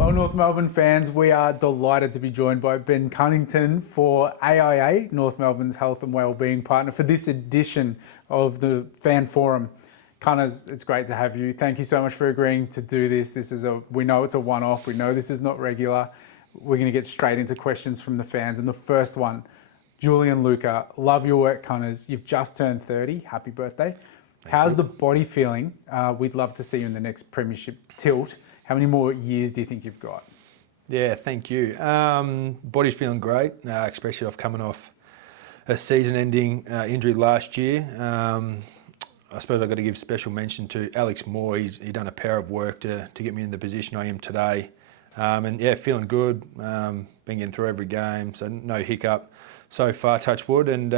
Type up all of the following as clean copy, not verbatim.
Well, North Melbourne fans, we are delighted to be joined by Ben Cunnington for AIA, North Melbourne's health and wellbeing partner, for this edition of the Fan Forum. Cunners, it's great to have you. Thank you so much for agreeing to do this. We know it's a one-off. We know this is not regular. We're going to get straight into questions from the fans. And the first one, Julian Luca, love your work, Cunners. You've just turned 30. Happy birthday. How's the body feeling? We'd love to see you in the next premiership tilt. How many more years do you think you've got? Yeah, thank you. Body's feeling great, especially off coming off a season-ending injury last year. I suppose I've got to give special mention to Alex Moore. He's done a pair of work to get me in the position I am today. And yeah, feeling good. Been getting through every game, so no hiccup so far, touch wood. And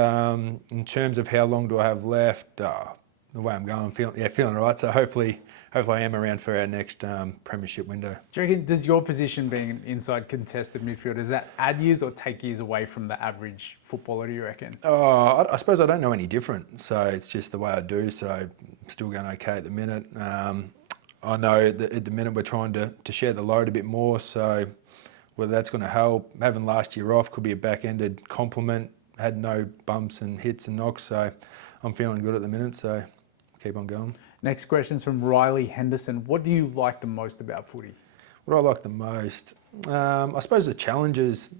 in terms of how long do I have left, the way I'm going, I'm feeling all right. So hopefully I am around for our next premiership window. Do you reckon, does your position being an inside contested midfielder, does that add years or take years away from the average footballer, do you reckon? Oh, I suppose I don't know any different. So it's just the way I do. So I'm still going okay at the minute. I know that at the minute we're trying to share the load a bit more. So whether that's going to help, having last year off could be a back-ended compliment. Had no bumps and hits and knocks. So I'm feeling good at the minute. So keep on going. Next question's from Riley Henderson. What do you like the most about footy? What I like the most? I suppose the challenges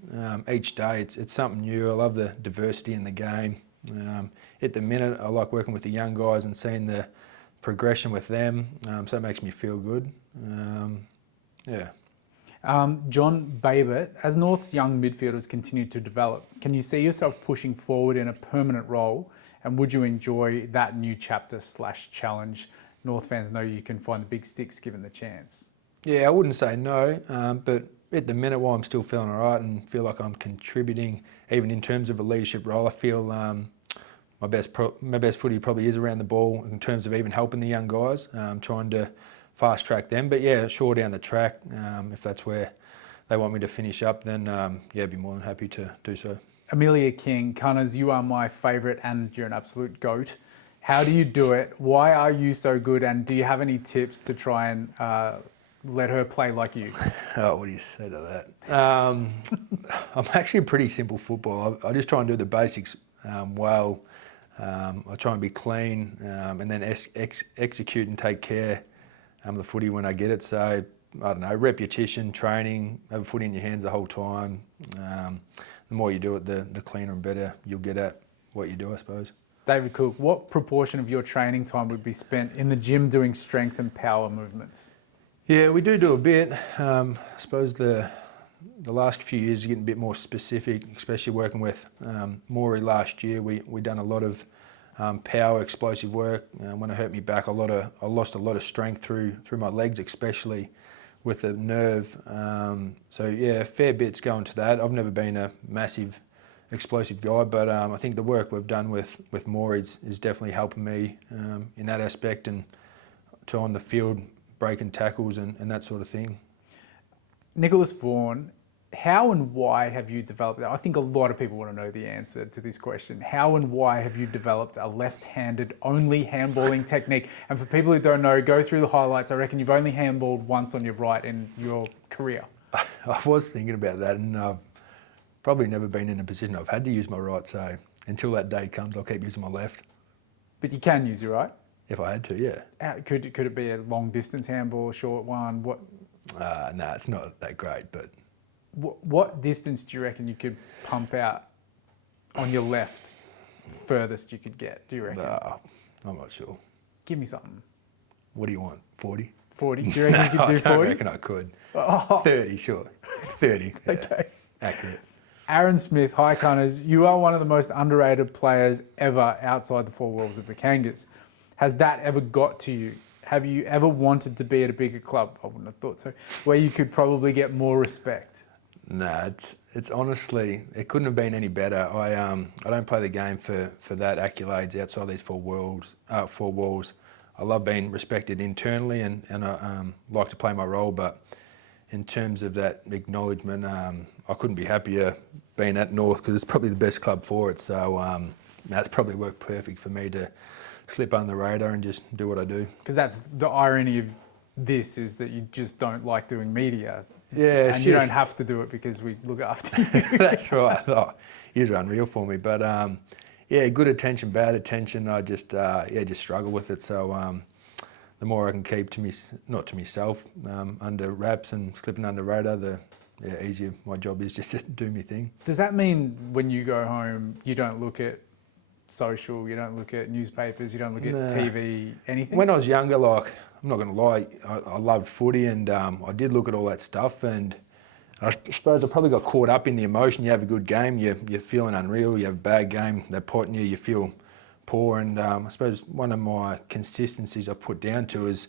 each day. It's something new. I love the diversity in the game. At the minute, I like working with the young guys and seeing the progression with them. So it makes me feel good. Yeah. John Babbitt, as North's young midfielders continue to develop, can you see yourself pushing forward in a permanent role? And would you enjoy that new chapter / challenge? North fans know you can find the big sticks given the chance. Yeah, I wouldn't say no, but at the minute while I'm still feeling all right and feel like I'm contributing, even in terms of a leadership role, I feel my best footy probably is around the ball in terms of even helping the young guys, trying to fast track them. But yeah, sure, down the track, if that's where they want me to finish up, then yeah, I'd be more than happy to do so. Amelia King, Cunners, you are my favourite and you're an absolute goat. How do you do it? Why are you so good? And do you have any tips to try and let her play like you? Oh, what do you say to that? I'm actually a pretty simple footballer. I just try and do the basics well. I try and be clean and then execute and take care of the footy when I get it. So, I don't know, repetition, training, have a footy in your hands the whole time. The more you do it, the cleaner and better you'll get at what you do, I suppose. David Cook, what proportion of your training time would be spent in the gym doing strength and power movements? Yeah, we do a bit. I suppose the last few years are getting a bit more specific, especially working with Maury last year. We done a lot of power, explosive work. When it hurt me back, I lost a lot of strength through my legs, especially with the nerve. So yeah, a fair bit's going to that. I've never been a massive explosive guy, but I think the work we've done with Moore is definitely helping me in that aspect and to on the field, breaking tackles and that sort of thing. Nicholas Vaughan, how and why have you developed that? I think a lot of people want to know the answer to this question. How and why have you developed a left-handed only handballing technique? And for people who don't know, go through the highlights. I reckon you've only handballed once on your right in your career. I was thinking about that, and I've probably never been in a position I've had to use my right, so until that day comes, I'll keep using my left. But you can use your right? If I had to, yeah. Could it be a long-distance handball, short one? What? No, it's not that great, but... What distance do you reckon you could pump out on your left furthest you could get, do you reckon? I'm not sure. Give me something. What do you want, 40? 40? Do you reckon you could do 40? I don't reckon I could. Oh. 30, sure. 30, yeah. Okay. Accurate. Aaron Smith, hi Cunners. You are one of the most underrated players ever outside the four walls of the Kangas. Has that ever got to you? Have you ever wanted to be at a bigger club? I wouldn't have thought so. Where you could probably get more respect? No, it's honestly, it couldn't have been any better. I don't play the game for that accolades outside these four walls. I love being respected internally and I like to play my role, but in terms of that acknowledgement, I couldn't be happier being at North because it's probably the best club for it. So that's probably worked perfect for me to slip under the radar and just do what I do. Because that's the irony of this, is that you just don't like doing media. Yeah, and you don't have to do it because we look after you. That's right. Oh, you're unreal for me. But yeah, good attention, bad attention. I just just struggle with it. So the more I can keep to me, not to myself, under wraps and slipping under radar, the easier my job is just to do my thing. Does that mean when you go home, you don't look at social, you don't look at newspapers, you don't look at TV, anything? When I was younger, like, I'm not going to lie, I loved footy and I did look at all that stuff, and I suppose I probably got caught up in the emotion. You have a good game, you're feeling unreal. You have a bad game, they're potting you, you feel poor. And I suppose one of my consistencies I've put down to is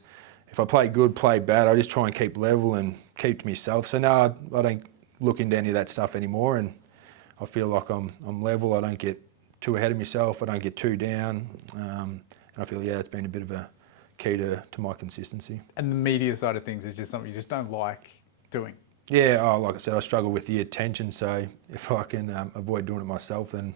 if I play good, play bad, I just try and keep level and keep to myself. So now I don't look into any of that stuff anymore, and I feel like I'm level. I don't get too ahead of myself, I don't get too down, and I feel it's been a bit of a key to my consistency. And the media side of things is just something you just don't like doing. Yeah, like I said, I struggle with the attention, so if I can avoid doing it myself, then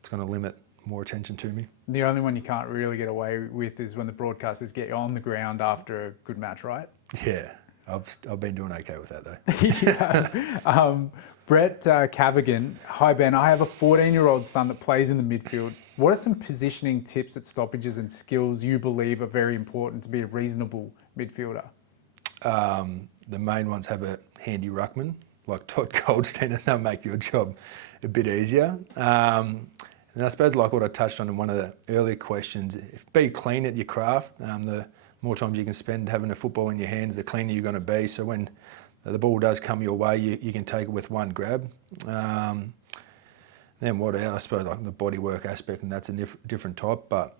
it's going to limit more attention to me. The only one you can't really get away with is when the broadcasters get you on the ground after a good match, right? Yeah, I've been doing okay with that though. Yeah. Brett Cavagan, hi Ben, I have a 14-year-old son that plays in the midfield. What are some positioning tips at stoppages and skills you believe are very important to be a reasonable midfielder? The main ones have a handy ruckman, like Todd Goldstein, and they'll make your job a bit easier. And I suppose like what I touched on in one of the earlier questions, be clean at your craft. The more times you can spend having a football in your hands, the cleaner you're going to be. So when the ball does come your way, you can take it with one grab. Then what else? I suppose like the body work aspect, and that's a different type. But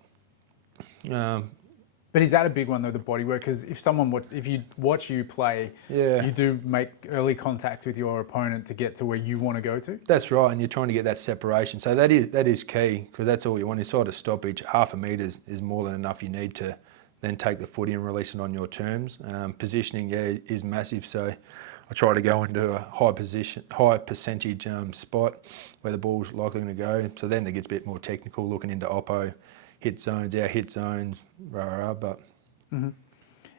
is that a big one though, the body work? Because if you watch you play, you do make early contact with your opponent to get to where you want to go to. That's right, and you're trying to get that separation. So that is key, because that's all you want. Inside a stoppage, half a metre is more than enough. You need to then take the footy and release it on your terms. Positioning, is massive. So I try to go into a high percentage spot where the ball's likely going to go. So then it gets a bit more technical, looking into oppo, hit zones, but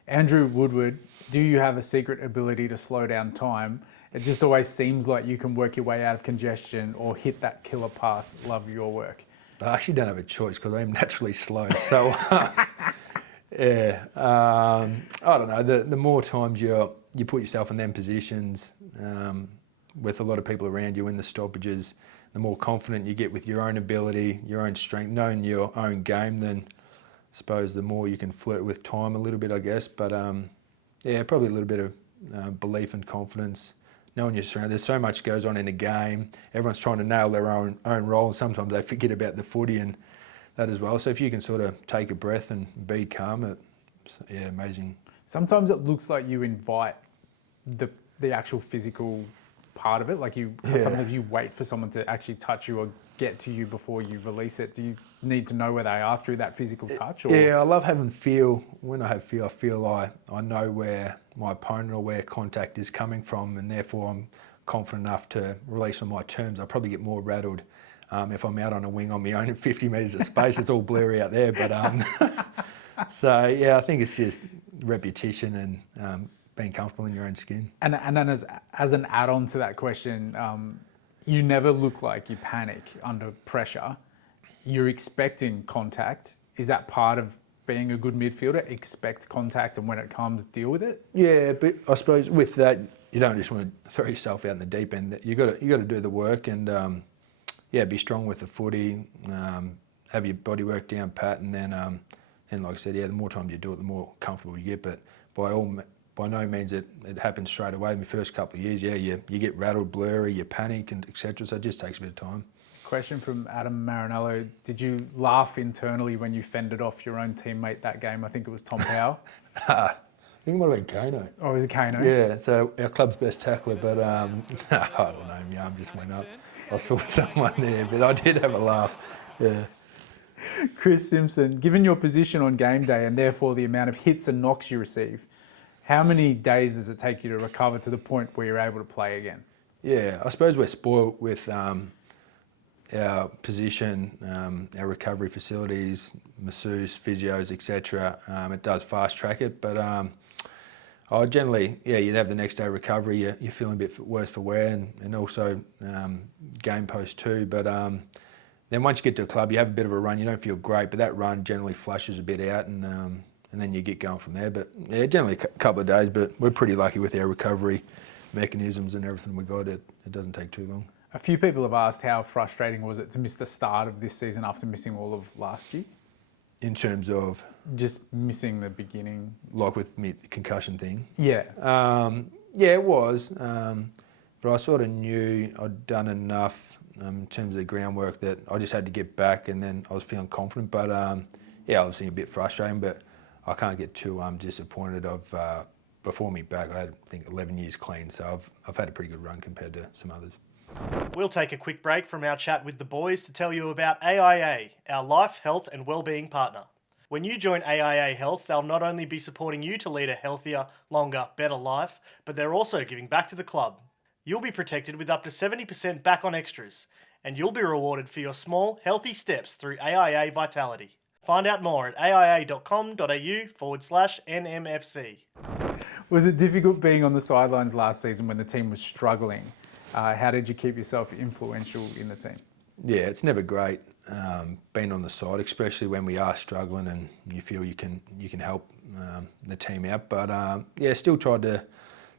Andrew Woodward, do you have a secret ability to slow down time? It just always seems like you can work your way out of congestion or hit that killer pass. Love your work. I actually don't have a choice because I am naturally slow. So I don't know. The more times you put yourself in them positions with a lot of people around you in the stoppages, the more confident you get with your own ability, your own strength, knowing your own game, then I suppose the more you can flirt with time a little bit, I guess. But probably a little bit of belief and confidence, knowing you're surrounded. There's so much goes on in a game. Everyone's trying to nail their own role, and sometimes they forget about the footy and that as well. So if you can sort of take a breath and be calm, it's amazing. Sometimes it looks like you invite the actual physical part of it, like sometimes you wait for someone to actually touch you or get to you before you release it. Do you need to know where they are through that physical touch? Or? Yeah, I love having feel. When I have feel, I feel I know where my opponent or where contact is coming from, and therefore I'm confident enough to release on my terms. I probably get more rattled if I'm out on a wing on my own in 50 metres of space. It's all blurry out there, but so I think it's just repetition and being comfortable in your own skin. And then as an add-on to that question, you never look like you panic under pressure. You're expecting contact. Is that part of being a good midfielder? Expect contact, and when it comes, deal with it? Yeah, but I suppose with that, you don't just want to throw yourself out in the deep end. You got to do the work and be strong with the footy. Have your body work down pat, and then like I said, the more times you do it, the more comfortable you get. But by no means it happens straight away. In the first couple of years, you get rattled, blurry, you panic, and etc. So it just takes a bit of time. Question from Adam Marinello. Did you laugh internally when you fended off your own teammate that game? I think it was Tom Powell. I think it might have been Kano. Oh, was it Kano? Yeah, so our club's best tackler, but I don't know, my arm just went up. I saw someone there, but I did have a laugh. Yeah. Chris Simpson, given your position on game day and therefore the amount of hits and knocks you receive, how many days does it take you to recover to the point where you're able to play again? Yeah, I suppose we're spoiled with our position, our recovery facilities, masseuse, physios, etc. It does fast track it, but I Oh, generally, yeah, you'd have the next day recovery. You're feeling a bit worse for wear, and also game post too. But then once you get to a club, you have a bit of a run. You don't feel great, but that run generally flushes a bit out, and then you get going from there. But yeah, generally a couple of days. But we're pretty lucky with our recovery mechanisms and everything we got. It doesn't take too long. A few people have asked how frustrating was it to miss the start of this season after missing all of last year? In terms of just missing the beginning, like with me, the concussion thing. Yeah. Yeah, it was. But I sort of knew I'd done enough in terms of the groundwork that I just had to get back, and then I was feeling confident. But yeah, obviously a bit frustrating, but I can't get too disappointed. Before me back, I had, I think, 11 years clean, so I've had a pretty good run compared to some others. We'll take a quick break from our chat with the boys to tell you about AIA, our life, health and wellbeing partner. When you join AIA Health, they'll not only be supporting you to lead a healthier, longer, better life, but they're also giving back to the club. You'll be protected with up to 70% back on extras, and you'll be rewarded for your small, healthy steps through AIA Vitality. Find out more at aia.com.au/NMFC. Was it difficult being on the sidelines last season when the team was struggling? How did you keep yourself influential in the team? Yeah, it's never great being on the side, especially when we are struggling and you feel you can help the team out. But yeah, still tried to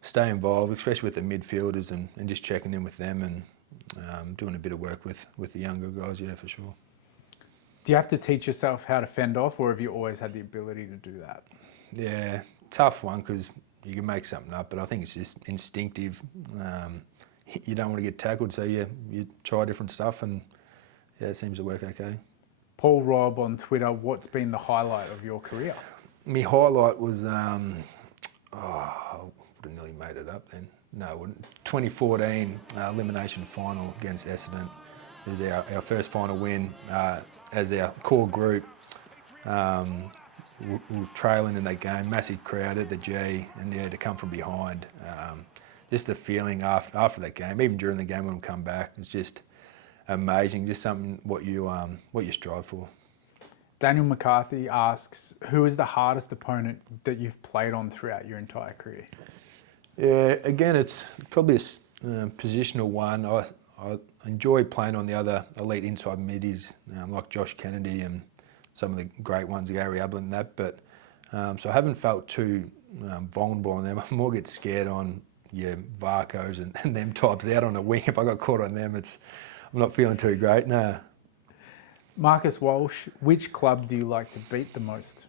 stay involved, especially with the midfielders and just checking in with them and doing a bit of work with the younger guys, yeah, for sure. Do you have to teach yourself how to fend off, or have you always had the ability to do that? Yeah, tough one because you can make something up, but I think it's just instinctive. You don't want to get tackled, so you try different stuff, and yeah, it seems to work okay. Paul Robb on Twitter, what's been the highlight of your career? My highlight was, I would have nearly made it up then. No, I wouldn't. 2014 elimination final against Essendon. It was our first final win as our core group. We were trailing in that game, massive crowd at the G, and yeah, to come from behind. Just the feeling after that game, even during the game when we come back, it's just amazing. Just something what you strive for. Daniel McCarthy asks, who is the hardest opponent that you've played on throughout your entire career? Yeah, again, it's probably a positional one. I enjoy playing on the other elite inside middies, like Josh Kennedy and some of the great ones, Gary Ablin and that. But so I haven't felt too vulnerable on them. I more get scared on Varcos and them types out on the wing. If I got caught on them, I'm not feeling too great. No. Marcus Walsh, which club do you like to beat the most?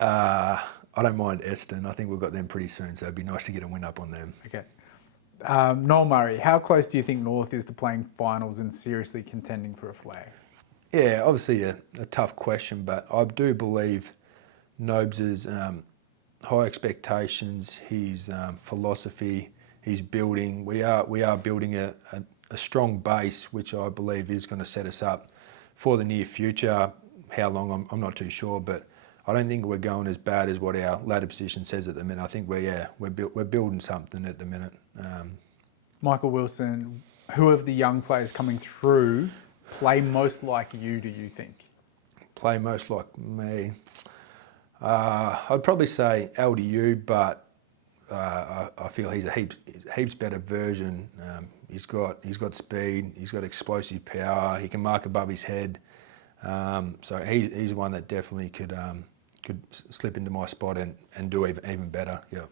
I don't mind Essendon. I think we've got them pretty soon, so it'd be nice to get a win up on them. Okay. Noel Murray, how close do you think North is to playing finals and seriously contending for a flag? Yeah, obviously a tough question, but I do believe Nobes' high expectations, his philosophy, his building. We are building a strong base, which I believe is going to set us up for the near future. How long, I'm not too sure, but I don't think we're going as bad as what our ladder position says at the minute. I think we're building something at the minute. Michael Wilson, who of the young players coming through play most like you, do you think? Play most like me? I'd probably say LDU, but I feel he's a heaps better version. He's got speed, he's got explosive power, he can mark above his head. So he's one that definitely could slip into my spot and do even better. Yeah.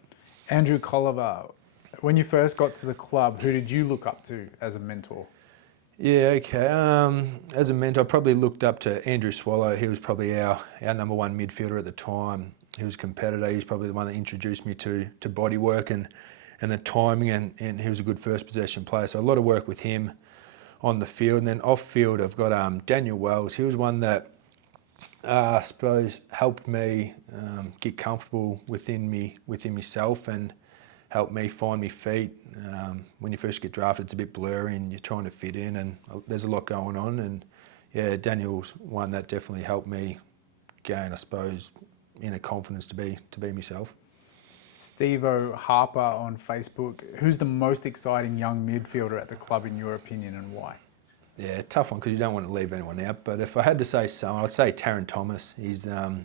Andrew Colliver, when you first got to the club, who did you look up to as a mentor? Yeah, okay. As a mentor, I probably looked up to Andrew Swallow. He was probably our number one midfielder at the time. He was a competitor. He was probably the one that introduced me to body work and the timing, and he was a good first possession player. So a lot of work with him on the field. And then off field, I've got Daniel Wells. He was one that I suppose helped me get comfortable within myself and helped me find my feet. When you first get drafted, it's a bit blurry and you're trying to fit in, and there's a lot going on. And yeah, Daniel's one that definitely helped me gain, I suppose, inner confidence to be myself. Steve-O Harper on Facebook, who's the most exciting young midfielder at the club in your opinion, and why? Yeah, tough one because you don't want to leave anyone out. But if I had to say someone, I'd say Taron Thomas. He's got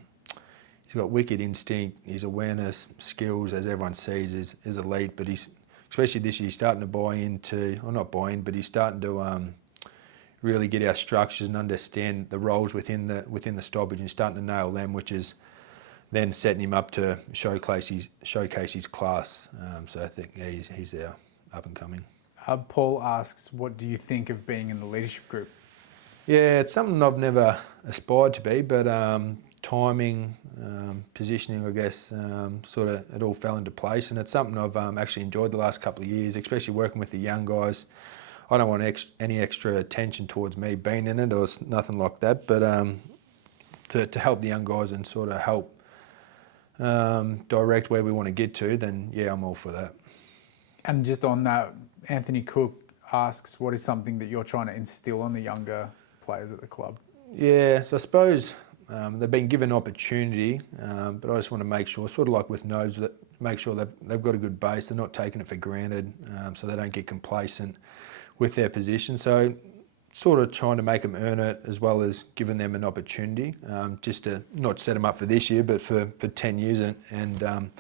got wicked instinct. His awareness, skills, as everyone sees, is elite. But he's, especially this year, he's starting to buy into, or not buy in, but he's starting to really get our structures and understand the roles within the stoppage, and starting to nail them, which is then setting him up to showcase his class. So I think he's our up and coming. Paul asks, what do you think of being in the leadership group? Yeah, it's something I've never aspired to be, but timing, positioning, I guess, sort of it all fell into place, and it's something I've actually enjoyed the last couple of years, especially working with the young guys. I don't want any extra attention towards me being in it or nothing like that, but to help the young guys and sort of help direct where we want to get to, then yeah, I'm all for that. And just on that, Anthony Cook asks, what is something that you're trying to instill on the younger players at the club? Yeah, so I suppose they've been given opportunity, but I just want to make sure, sort of like with Nose, that make sure they've got a good base, they're not taking it for granted, so they don't get complacent with their position. So sort of trying to make them earn it as well as giving them an opportunity, just to not set them up for this year, but for 10 years and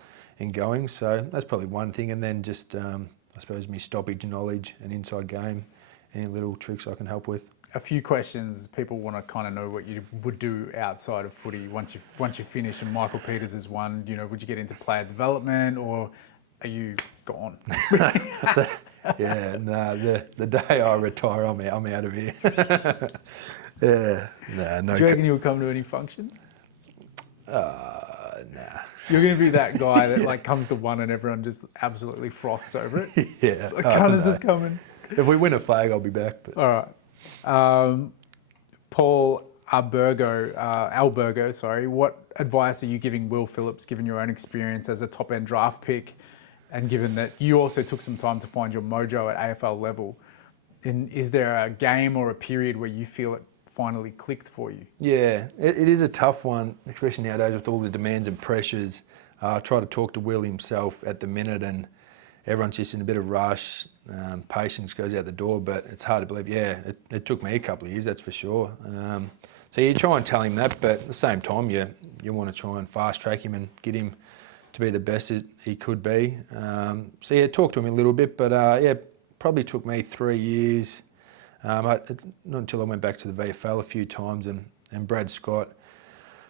going. So that's probably one thing. And then just, I suppose, me stoppage knowledge and inside game, any little tricks I can help with. A few questions. People want to kind of know what you would do outside of footy once you finish, and Michael Peters is one. You know, would you get into player development, or are you gone? Yeah, no. The day I retire, I'm out of here. Yeah, no. Do you reckon you'll come to any functions? Nah. You're going to be that guy that like comes to one and everyone just absolutely froths over it. Yeah. Like, Cunners is coming. If we win a flag, I'll be back. But. All right. Paul Albergo, sorry. What advice are you giving Will Phillips, given your own experience as a top-end draft pick, and given that you also took some time to find your mojo at AFL level? Is there a game or a period where you feel it finally clicked for you? Yeah, it is a tough one, especially nowadays with all the demands and pressures. I try to talk to Will himself at the minute, and everyone's just in a bit of rush. Patience goes out the door, but it's hard to believe. Yeah, it took me a couple of years, that's for sure. So you try and tell him that, but at the same time, you want to try and fast track him and get him to be the best that he could be. So yeah, talk to him a little bit, but yeah, probably took me 3 years. Not until I went back to the VFL a few times, and Brad Scott,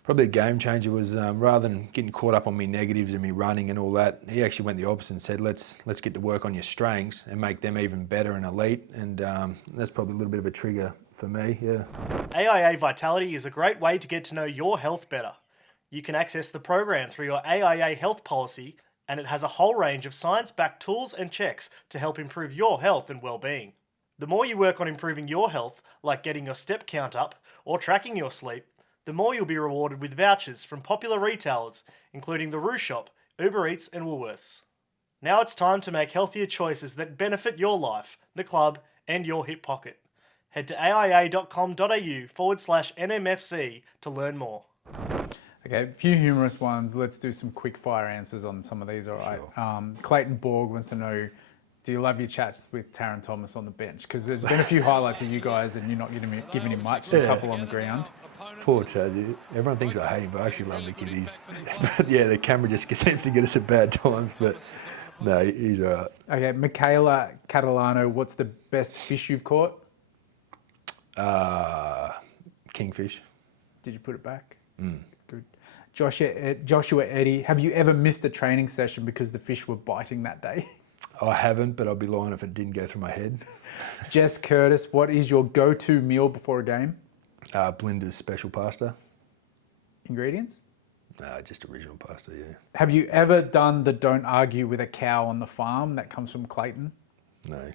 probably a game changer was rather than getting caught up on me negatives and me running and all that, he actually went the opposite and said, let's get to work on your strengths and make them even better and elite, and that's probably a little bit of a trigger for me, yeah. Aia Vitality is a great way to get to know your health better. You can access the program through your AIA health policy, and it has a whole range of science-backed tools and checks to help improve your health and well-being. The more you work on improving your health, like getting your step count up or tracking your sleep, the more you'll be rewarded with vouchers from popular retailers, including the Roo Shop, Uber Eats and Woolworths. Now it's time to make healthier choices that benefit your life, the club and your hip pocket. Head to aia.com.au/NMFC to learn more. Okay, a few humorous ones. Let's do some quick fire answers on some of these, all right? Sure. Clayton Borg wants to know, do you love your chats with Taron Thomas on the bench? Because there's been a few highlights of you guys and you're not giving him much, a couple on the ground. Poor Chad. Everyone thinks I hate him, but I actually love the kiddies. But yeah, the camera just seems to get us at bad times, but no, he's all right. Okay, Michaela Catalano, what's the best fish you've caught? Kingfish. Did you put it back? Good. Joshua Eddy, have you ever missed a training session because the fish were biting that day? I haven't, but I'd be lying if it didn't go through my head. Jess Curtis, what is your go-to meal before a game? Blinder's special pasta. Ingredients? Just original pasta, yeah. Have you ever done the don't argue with a cow on the farm? That comes from Clayton. No.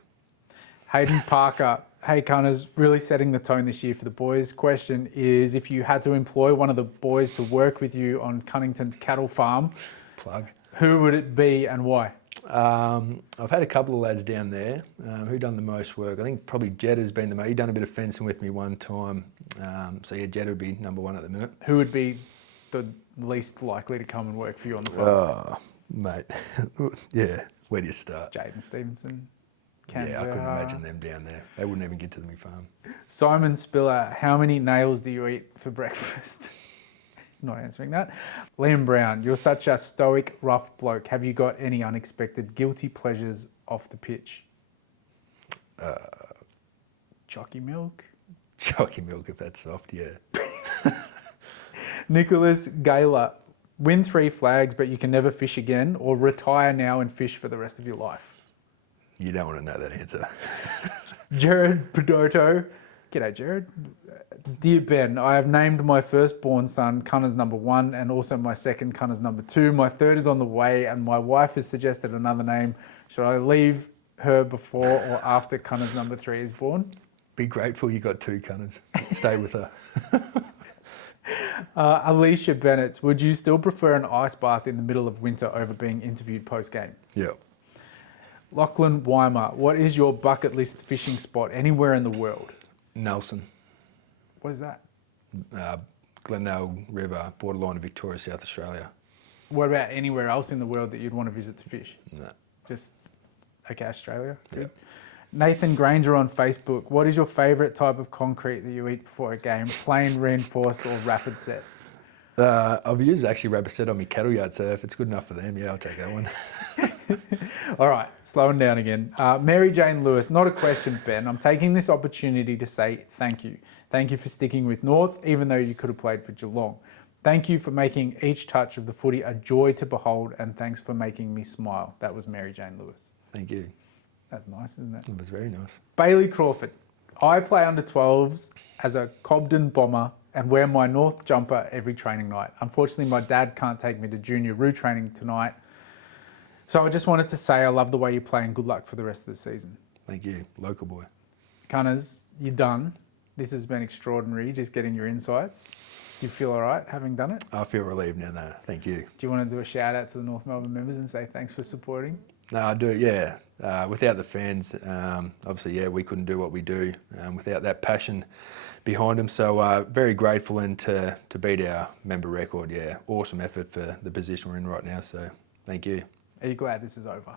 Hayden Parker, hey Cunners, really setting the tone this year for the boys. Question is, if you had to employ one of the boys to work with you on Cunnington's cattle farm, plug, who would it be and why? I've had a couple of lads down there who done the most work. I think probably Jed has been the most. He done a bit of fencing with me one time. So yeah, Jed would be number one at the minute. Who would be the least likely to come and work for you on the farm? Oh, mate. Yeah, where do you start? Jaden Stevenson. Yeah, I couldn't imagine them down there. They wouldn't even get to the farm. Simon Spiller, how many nails do you eat for breakfast? Not answering that. Liam Brown, you're such a stoic, rough bloke. Have you got any unexpected guilty pleasures off the pitch? Jockey milk. Jockey milk if that's soft, yeah. Nicholas Gaylor, win 3 flags, but you can never fish again, or retire now and fish for the rest of your life. You don't want to know that answer. Jared Pedotto, g'day Jared. Dear Ben, I have named my firstborn son Cunners number 1 and also my second Cunners number 2. My third is on the way and my wife has suggested another name. Should I leave her before or after Cunners number 3 is born? Be grateful you got 2 Cunners. Stay with her. Alicia Bennett, would you still prefer an ice bath in the middle of winter over being interviewed post-game? Yeah. Lachlan Weimer, what is your bucket list fishing spot anywhere in the world? Nelson, What is that? Glenelg River, borderline of Victoria, South Australia. What about anywhere else in the world that you'd want to visit to fish? No. Just, okay, Australia. Yeah. Good. Nathan Granger on Facebook, what is your favourite type of concrete that you eat before a game? Plain, reinforced or rapid set? I've used actually rapid set on my cattle yard, so if it's good enough for them, yeah, I'll take that one. All right, slowing down again. Mary Jane Lewis, not a question, Ben. I'm taking this opportunity to say thank you. Thank you for sticking with North, even though you could have played for Geelong. Thank you for making each touch of the footy a joy to behold, and thanks for making me smile. That was Mary Jane Lewis. Thank you. That's nice, isn't it? It was very nice. Bailey Crawford. I play under 12s as a Cobden bomber and wear my North jumper every training night. Unfortunately, my dad can't take me to junior roo training tonight. So I just wanted to say I love the way you play and good luck for the rest of the season. Thank you, local boy. Cunners, you're done. This has been extraordinary, just getting your insights. Do you feel all right having done it? I feel relieved now, no, thank you. Do you want to do a shout out to the North Melbourne members and say thanks for supporting? No, I do, yeah. Without the fans, obviously, yeah, we couldn't do what we do without that passion behind them. So very grateful and to beat our member record, yeah. Awesome effort for the position we're in right now, so thank you. Are you glad this is over?